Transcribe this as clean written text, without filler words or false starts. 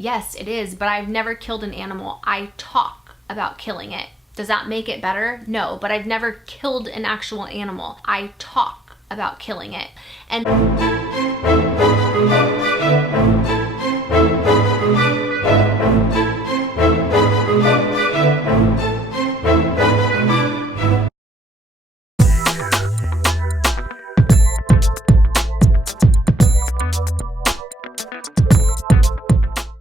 Yes, it is, but I've never killed an animal. I talk about killing it. Does that make it better? No, but I've never killed an actual animal. I talk about killing it. And